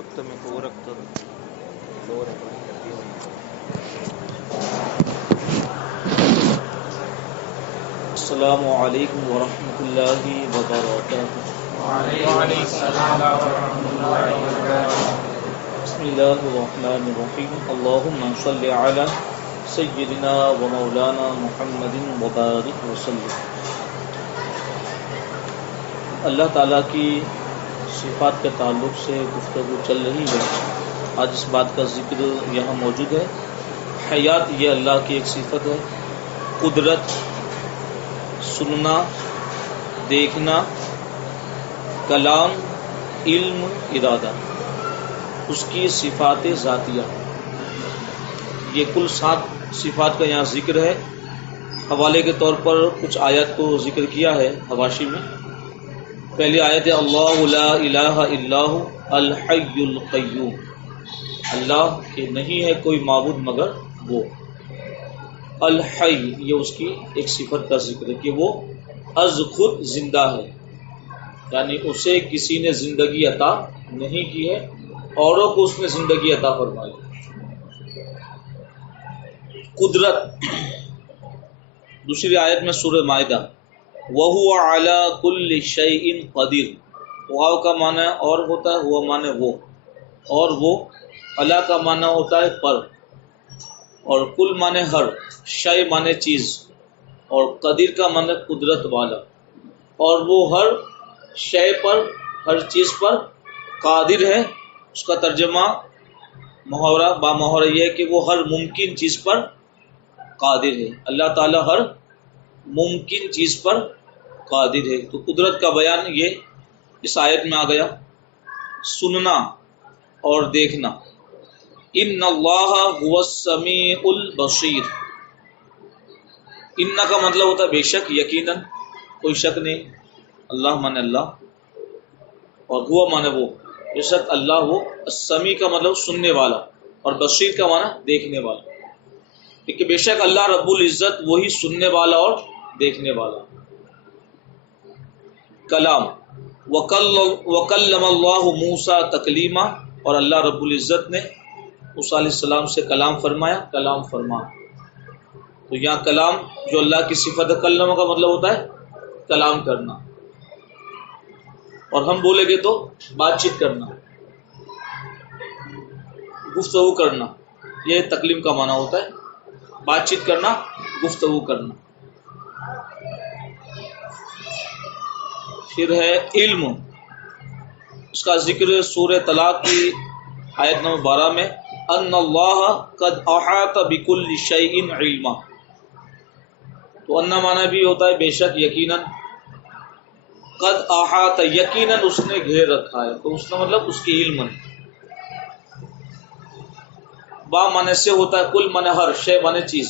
وقت میں کو رکھ کر لو ریکارڈنگ کرتی ہوئی. السلام علیکم ورحمۃ اللہ وبرکاتہ. وعلیکم السلام ورحمۃ اللہ وبرکاتہ. بسم اللہ الرحمن الرحیم. اللہم صلی علی سیدنا و مولانا محمد وبارک وسلم. اللہ تعالیٰ کی صفات کے تعلق سے گفتگو چل رہی ہے. آج اس بات کا ذکر یہاں موجود ہے. حیات یہ اللہ کی ایک صفت ہے. قدرت، سننا، دیکھنا، کلام، علم، ارادہ، اس کی صفات ذاتیہ. یہ کل 7 صفات کا یہاں ذکر ہے. حوالے کے طور پر کچھ آیات کو ذکر کیا ہے حواشی میں. پہلی آیت ہے اللہ لا الہ الا ہو الحی القیوم. اللہ کہ نہیں ہے کوئی معبود مگر وہ. الحی یہ اس کی ایک صفت کا ذکر ہے کہ وہ از خود زندہ ہے، یعنی اسے کسی نے زندگی عطا نہیں کی ہے، اوروں کو اس نے زندگی عطا فرمائی. قدرت دوسری آیت میں سورہ مائدہ وَهُوَ عَلَى كُلِّ شَيْءٍ قَدِيرٌ. واو کا معنی اور ہوتا ہے، ہوا معنی وہ، اور وہ علا کا معنی ہوتا ہے پر، اور کل معنی ہر، شے معنی چیز، اور قدیر کا معنی قدرت والا، اور وہ ہر شے پر، ہر چیز پر قادر ہے. اس کا ترجمہ محاورہ با محاورہ یہ ہے کہ وہ ہر ممکن چیز پر قادر ہے. اللہ تعالیٰ ہر ممکن چیز پر قادر ہے. تو قدرت کا بیان یہ اس آیت میں آ گیا. سننا اور دیکھنا. ان اللہ هو السمیع البصیر. ان کا مطلب ہوتا ہے بے شک، یقیناً، کوئی شک نہیں. اللہ مانے اللہ، اور ہوا مانے وہ. بے شک اللہ وہ. السمیع کا مطلب سننے والا، اور بصیر کا معنی دیکھنے والا. کہ بے شک اللہ رب العزت وہی سننے والا اور دیکھنے والا. کلام وکلم اللہ موسیٰ تکلیما. اور اللہ رب العزت نے موسیٰ علیہ السلام سے کلام فرمایا، کلام فرما. تو یہاں کلام جو اللہ کی صفت ہے، کلم کا مطلب ہوتا ہے کلام کرنا، اور ہم بولیں گے تو بات چیت کرنا، گفتگو کرنا. یہ تکلیم کا معنی ہوتا ہے، بات چیت کرنا، گفتگو کرنا. پھر ہے علم. اس کا ذکر سورہ طلاق کی آیت نمبر 12 میں ان اللہ قد احاط بكل شیء علما. تو ان معنی بھی ہوتا ہے بے شک، یقیناً. قد احاط یقیناً اس نے گھیر رکھا ہے، تو اس کا مطلب اس کی علم ہے. با معنی سے ہوتا ہے کل معنی ہر، شے معنی چیز.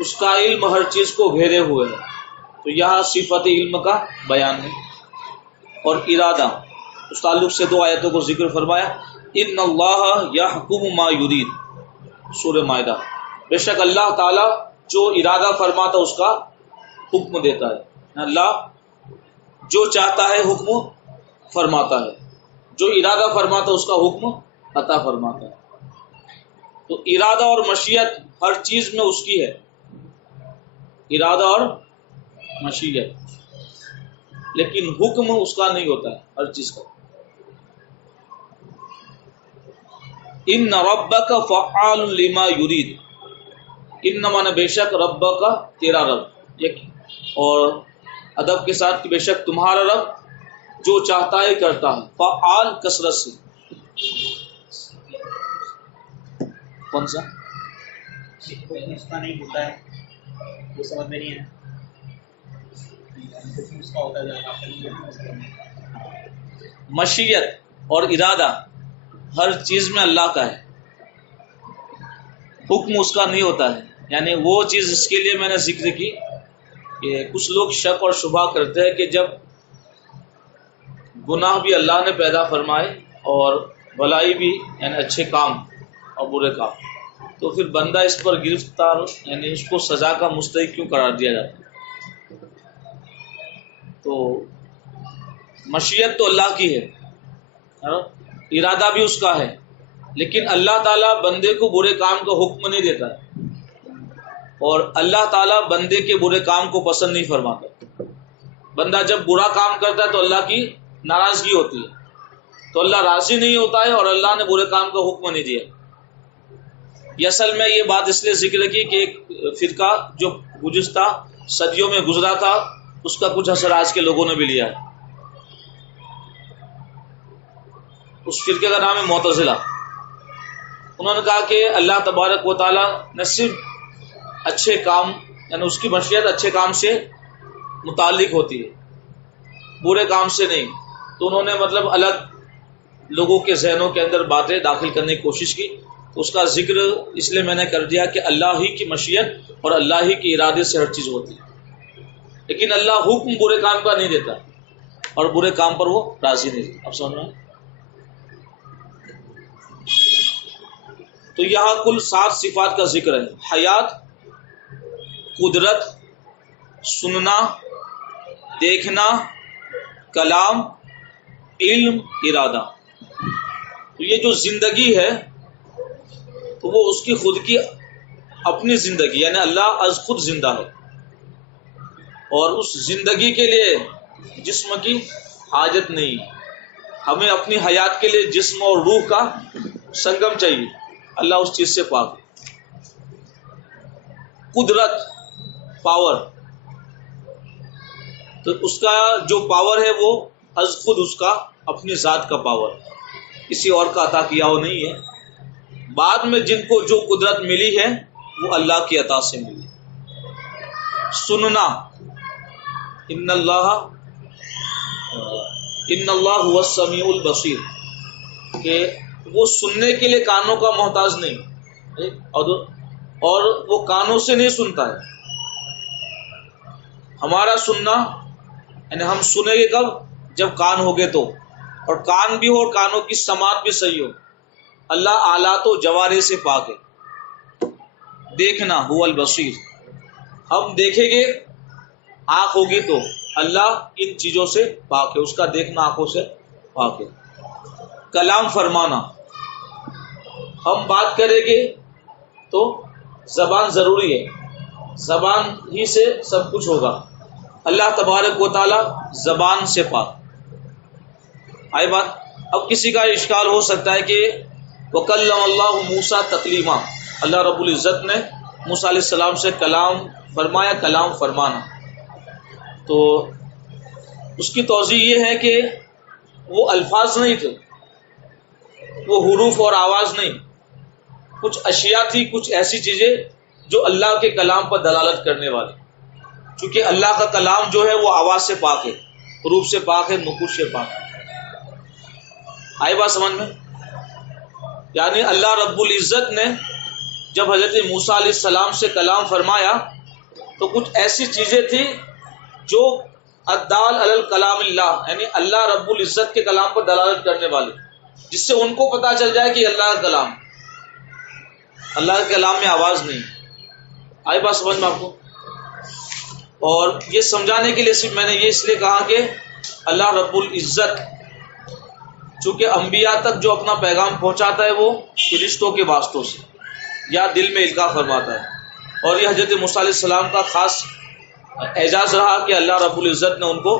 اس کا علم ہر چیز کو گھیرے ہوئے ہے. تو یہاں صفت علم کا بیان ہے. اور ارادہ، اس تعلق سے 2 آیتوں کو ذکر فرمایا. ان اللہ یحکم ما یرید، سورہ مائدہ. بے شک اللہ تعالیٰ جو ارادہ فرماتا اس کا حکم دیتا ہے. اللہ جو چاہتا ہے حکم فرماتا ہے، جو ارادہ فرماتا اس کا حکم عطا فرماتا ہے. تو ارادہ اور مشیت ہر چیز میں اس کی ہے. ارادہ اور مشیت، لیکن حکم اس کا نہیں ہوتا ہے ہر چیز کا. ان ربک فعال لما یرید. ان معنی بے شک، ربک تیرا رب، اور ادب کے ساتھ کہ بے شک تمہارا رب جو چاہتا ہے کرتا ہے. فعال کثرت سے. کون سا اس کا نہیں ہوتا ہے، وہ سمجھ میں نہیں ہے. اس کا ہوتا ہے مشیت اور ارادہ ہر چیز میں اللہ کا ہے، حکم اس کا نہیں ہوتا ہے. یعنی وہ چیز اس کے لیے میں نے ذکر کی کہ کچھ لوگ شک اور شبہ کرتے ہیں کہ جب گناہ بھی اللہ نے پیدا فرمائے اور بھلائی بھی، یعنی اچھے کام اور برے کام، تو پھر بندہ اس پر گرفتار، یعنی اس کو سزا کا مستحق کیوں قرار دیا جاتا ہے. تو مشیت تو اللہ کی ہے، ارادہ بھی اس کا ہے، لیکن اللہ تعالیٰ بندے کو برے کام کا حکم نہیں دیتا ہے، اور اللہ تعالیٰ بندے کے برے کام کو پسند نہیں فرماتا۔ بندہ جب برا کام کرتا ہے تو اللہ کی ناراضگی ہوتی ہے، تو اللہ راضی نہیں ہوتا ہے، اور اللہ نے برے کام کا حکم نہیں دیا۔ یہ اصل میں یہ بات اس لیے ذکر کی کہ ایک فرقہ جو گزشتہ صدیوں میں گزرا تھا، اس کا کچھ اثر آج کے لوگوں نے بھی لیا ہے۔ اس فرقے کا نام ہے معتزلہ۔ انہوں نے کہا کہ اللہ تبارک و تعالی نے صرف اچھے کام، یعنی اس کی مشیت اچھے کام سے متعلق ہوتی ہے، برے کام سے نہیں۔ تو انہوں نے مطلب الگ لوگوں کے ذہنوں کے اندر باتیں داخل کرنے کی کوشش کی۔ اس کا ذکر اس لیے میں نے کر دیا کہ اللہ ہی کی مشیت اور اللہ ہی کے ارادے سے ہر چیز ہوتی ہے، لیکن اللہ حکم برے کام کا نہیں دیتا، اور برے کام پر وہ راضی نہیں دیتا۔ اب سمجھ رہے ہیں؟ تو یہاں کل 7 صفات کا ذکر ہے: حیات، قدرت، سننا، دیکھنا، کلام، علم، ارادہ۔ تو یہ جو زندگی ہے تو وہ اس کی خود کی اپنی زندگی، یعنی اللہ از خود زندہ ہے، اور اس زندگی کے لیے جسم کی حاجت نہیں۔ ہمیں اپنی حیات کے لیے جسم اور روح کا سنگم چاہیے، اللہ اس چیز سے پاک ہے۔ قدرت، پاور، تو اس کا جو پاور ہے وہ از خود اس کا اپنی ذات کا پاور، کسی اور کا عطا کیا ہو نہیں ہے۔ بعد میں جن کو جو قدرت ملی ہے وہ اللہ کی عطا سے ملی۔ سننا، ان اللہ هو السمیع البصیر، کہ وہ سننے کے لیے کانوں کا محتاج نہیں، اور وہ کانوں سے نہیں سنتا ہے۔ ہمارا سننا یعنی ہم سنیں گے کب؟ جب کان ہوگے تو، اور کان بھی ہو اور کانوں کی سماعت بھی صحیح ہو۔ اللہ آلات و جوارح سے پاک ہے۔ دیکھنا، هو البصیر، ہم دیکھیں گے، آنکھ ہوگی تو، اللہ ان چیزوں سے پاک ہے، اس کا دیکھنا آنکھوں سے پاک ہے۔ کلام فرمانا، ہم بات کریں گے تو زبان ضروری ہے، زبان ہی سے سب کچھ ہوگا۔ اللہ تبارک و تعالی زبان سے پاک۔ آئی بات؟ اب کسی کا اشکال ہو سکتا ہے کہ وَكَلَّمَ اللَّهُ مُوسَىٰ تَكْلِيمًا، اللہ رب العزت نے موسیٰ علیہ السلام سے کلام فرمایا، کلام فرمانا۔ تو اس کی توضیح یہ ہے کہ وہ الفاظ نہیں تھے، وہ حروف اور آواز نہیں، کچھ اشیاء تھی، کچھ ایسی چیزیں جو اللہ کے کلام پر دلالت کرنے والی۔ چونکہ اللہ کا کلام جو ہے وہ آواز سے پاک ہے، حروف سے پاک ہے، نقوش سے پاک ہے۔ آئی بات سمجھ میں؟ یعنی اللہ رب العزت نے جب حضرت موسیٰ علیہ السلام سے کلام فرمایا تو کچھ ایسی چیزیں تھیں جو الدال علی الکلام اللہ، یعنی اللہ رب العزت کے کلام پر دلالت کرنے والی، جس سے ان کو پتہ چل جائے کہ اللہ کا کلام، اللہ کے کلام میں آواز نہیں۔ آئی بات سمجھ میں آپ کو؟ اور یہ سمجھانے کے لیے صرف میں نے یہ اس لیے کہا کہ اللہ رب العزت چونکہ انبیاء تک جو اپنا پیغام پہنچاتا ہے وہ فرشتوں کے واسطوں سے یا دل میں القاء فرماتا ہے، اور یہ حضرت موسیٰ علیہ السلام کا خاص اعزاز رہا کہ اللہ رب العزت نے ان کو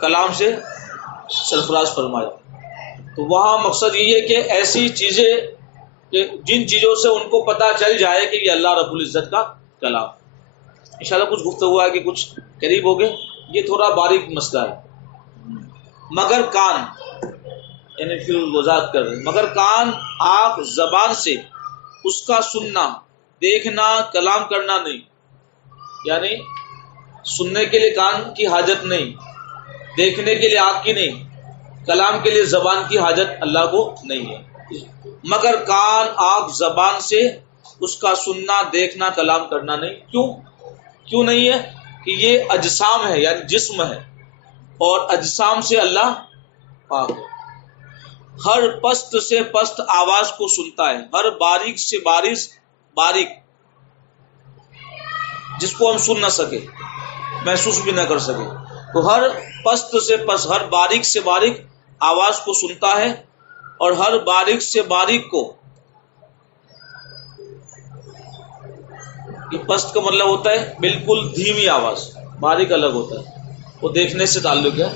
کلام سے سرفراز فرمایا۔ تو وہاں مقصد یہ ہے کہ ایسی چیزیں کہ جن چیزوں سے ان کو پتہ چل جائے کہ یہ اللہ رب العزت کا کلام۔ انشاءاللہ کچھ گفتگو ہے کہ کچھ قریب ہو گئے، یہ تھوڑا باریک مسئلہ ہے۔ مگر کان، یعنی پھر وضاحت کر رہے ہیں، مگر کان، آنکھ، زبان سے اس کا سننا، دیکھنا، کلام کرنا نہیں۔ یعنی سننے کے لیے کان کی حاجت نہیں، دیکھنے کے لیے آنکھ کی نہیں، کلام کے لیے زبان کی حاجت اللہ کو نہیں ہے۔ مگر کان، آنکھ، زبان سے اس کا سننا، دیکھنا، کلام کرنا نہیں۔ کیوں نہیں ہے؟ کہ یہ اجسام ہے، یعنی جسم ہے، اور اجسام سے اللہ پاک ہے۔ ہر پست سے پست آواز کو سنتا ہے، ہر باریک سے باریک جس کو ہم سن نہ سکے، محسوس بھی نہ کر سکے، تو ہر پست سے پست، ہر باریک سے باریک آواز کو سنتا ہے اور ہر باریک سے باریک کو. یہ پست کا مطلب ہوتا ہے بالکل دھیمی آواز، باریک الگ ہوتا ہے، وہ دیکھنے سے تعلق ہے.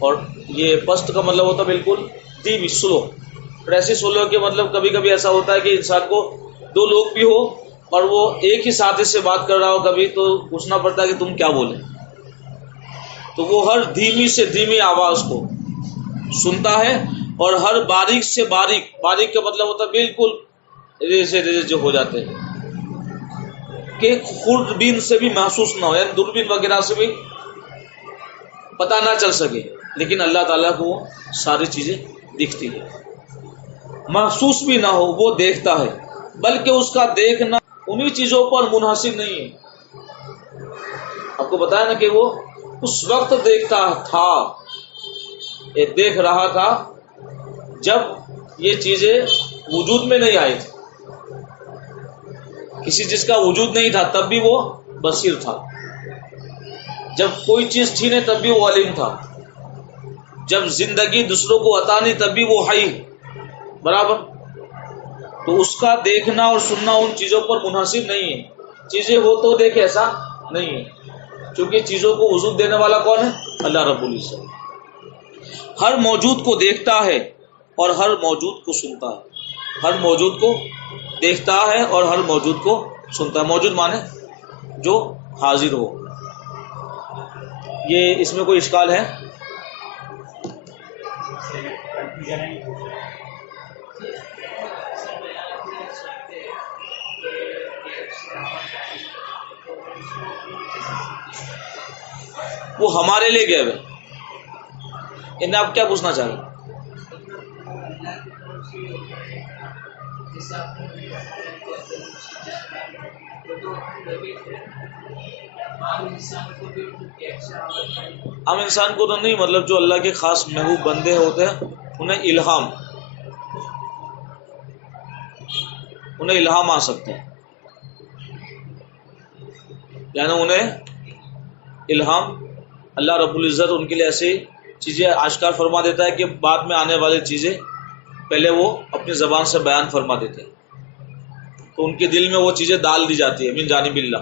اور یہ پست کا مطلب ہوتا ہے بالکل دھیمی، سلو. اور ایسی سلو کے مطلب کبھی کبھی ایسا ہوتا ہے کہ انسان کو دو لوگ بھی ہو اور وہ ایک ہی ساتھی سے بات کر رہا ہو، کبھی تو پوچھنا پڑتا ہے کہ تم کیا بولے. تو وہ ہر دھیمی سے دھیمی آواز کو سنتا ہے اور ہر باریک سے باریک، باریک کا مطلب ہوتا ہے بالکل ریزے ریزے جو ہو جاتے ہیں کہ خوردبین سے بھی محسوس نہ ہو، یعنی دوربین وغیرہ سے بھی پتہ نہ چل سکے، لیکن اللہ تعالیٰ کو وہ ساری چیزیں دکھتی ہے. محسوس بھی نہ ہو، وہ دیکھتا ہے، بلکہ اس کا دیکھنا انہی چیزوں پر منحصر نہیں ہے. آپ کو بتایا نا کہ وہ اس وقت دیکھتا تھا، دیکھ رہا تھا جب یہ چیزیں وجود میں نہیں آئی تھی. کسی چیز کا وجود نہیں تھا تب بھی وہ بصیر تھا. جب کوئی چیز تھی نہیں تب بھی وہ علیم تھا. جب زندگی دوسروں کو عطا نہیں تب بھی وہ حی برابر. تو اس کا دیکھنا اور سننا ان چیزوں پر منحصر نہیں ہے. چیزیں ہو تو دیکھے ایسا نہیں ہے، کیونکہ چیزوں کو وجود دینے والا کون ہے؟ اللہ رب العزت. ہر موجود کو دیکھتا ہے اور ہر موجود کو سنتا ہے. ہر موجود کو دیکھتا ہے اور ہر موجود کو سنتا ہے. موجود مانے جو حاضر ہو. یہ اس میں کوئی اشکال ہے؟ وہ ہمارے لیے گئے ہوئے. انہیں آپ کیا پوچھنا چاہ رہے ہیں؟ عام انسان کو تو نہیں، مطلب جو اللہ کے خاص محبوب بندے ہوتے ہیں انہیں الہام آ سکتے ہیں. یعنی انہیں الہام، اللہ رب العزت ان کے لیے ایسی چیزیں آشکار فرما دیتا ہے کہ بعد میں آنے والی چیزیں پہلے وہ اپنی زبان سے بیان فرما دیتے ہیں. تو ان کے دل میں وہ چیزیں ڈال دی جاتی ہے من جانب اللہ.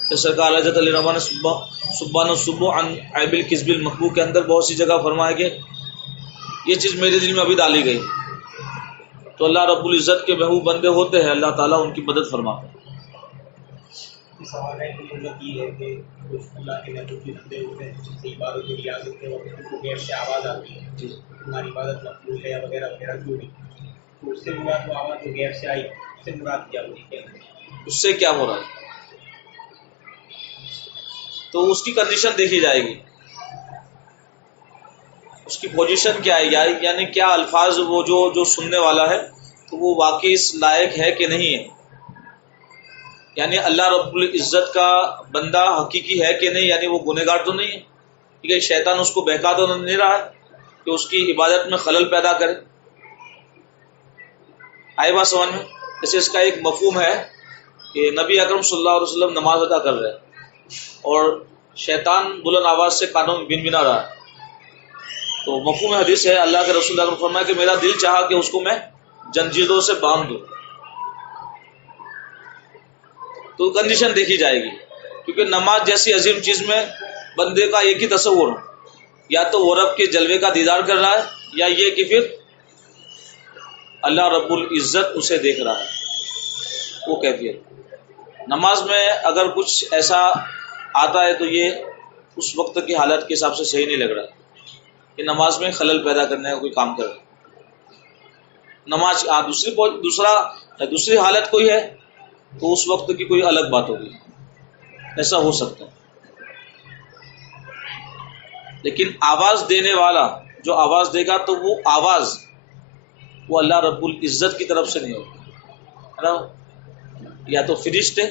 جیسے سرکار حضرت علی رحمٰن نے سبحان الصبح عن عیب الکذب المقبوح کے اندر بہت سی جگہ فرمایا کہ یہ چیز میرے دل میں ابھی ڈالی گئی. تو اللہ رب العزت کے محبوب بندے ہوتے ہیں، اللہ تعالیٰ ان کی مدد فرماتے ہیں. سوال ہے کہ مطلب یہ ہے کہ اللہ کے محبوب کے بندے ہوتے ہیں جن سے عبادت کی اجازت ہے اور ان کو غیر سے آواز آتی ہے، ہماری عبادت مقبول ہے وغیرہ وغیرہ جو بھی، تو اس سے مراد وہ آواز جو غیر سے آئی اس سے مراد کیا ہوئی؟ اس سے کیا مراد؟ تو اس کی کنڈیشن دیکھی جائے گی، اس کی پوزیشن کیا ہے، یعنی کیا الفاظ وہ جو سننے والا ہے تو وہ واقعی اس لائق ہے کہ نہیں ہے. یعنی اللہ رب العزت کا بندہ حقیقی ہے کہ نہیں، یعنی وہ گنہگار تو نہیں ہے، ٹھیک ہے. شیطان اس کو بہکا تو نہیں رہا ہے کہ اس کی عبادت میں خلل پیدا کرے. آئی بات سمجھ میں؟ جیسے اس کا ایک مفہوم ہے کہ نبی اکرم صلی اللہ علیہ وسلم نماز ادا کر رہے ہیں اور شیطان بلند آواز سے کانوں میں بنبنا رہا ہے. تو مفہوم حدیث ہے، اللہ کے رسول اللہ نے فرمایا کہ میرا دل چاہا کہ اس کو میں زنجیروں سے باندھ دوں. تو کنڈیشن دیکھی جائے گی، کیونکہ نماز جیسی عظیم چیز میں بندے کا ایک ہی تصور ہو، یا تو وہ رب کے جلوے کا دیدار کر رہا ہے، یا یہ کہ پھر اللہ رب العزت اسے دیکھ رہا ہے. وہ کیفیت نماز میں اگر کچھ ایسا آتا ہے تو یہ اس وقت کی حالت کے حساب سے صحیح نہیں لگ رہا کہ نماز میں خلل پیدا کرنے کا کوئی کام کر رہا. نماز دوسری حالت کوئی ہے تو اس وقت کی کوئی الگ بات ہوگی، ایسا ہو سکتا ہے. لیکن آواز دینے والا جو آواز دے گا تو وہ آواز وہ اللہ رب العزت کی طرف سے نہیں ہوگی، یا تو فرشتے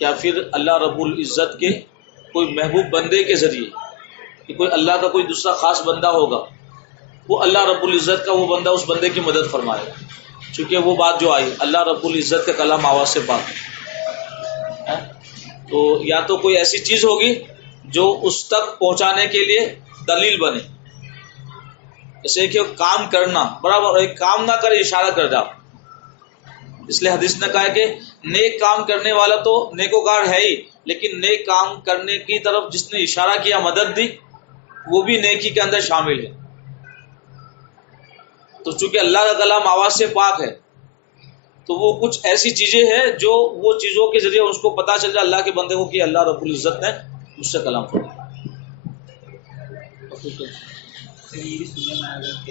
یا پھر اللہ رب العزت کے کوئی محبوب بندے کے ذریعے، کہ کوئی اللہ کا کوئی دوسرا خاص بندہ ہوگا، وہ اللہ رب العزت کا وہ بندہ اس بندے کی مدد فرمائے گا. چونکہ وہ بات جو آئی اللہ رب العزت کا کلام آواز سے پاک ہے، تو یا تو کوئی ایسی چیز ہوگی جو اس تک پہنچانے کے لیے دلیل بنے، جیسے کہ کام کرنا برابر، ایک کام نہ کرے اشارہ کر جا. اس لیے حدیث نے کہا کہ نیک کام کرنے والا تو نیکوکار ہے ہی، لیکن نیک کام کرنے کی طرف جس نے اشارہ کیا، مدد دی، وہ بھی نیکی کے اندر شامل ہے. تو چونکہ اللہ کا کلام آواز سے پاک ہے، تو وہ کچھ ایسی چیزیں ہیں جو وہ چیزوں کے ذریعے اس کو پتا چل جائے اللہ کے بندے کو کہ اللہ رب العزت نے مجھ سے کلام فرمایا. یہ بھی سننے میں آیا کہ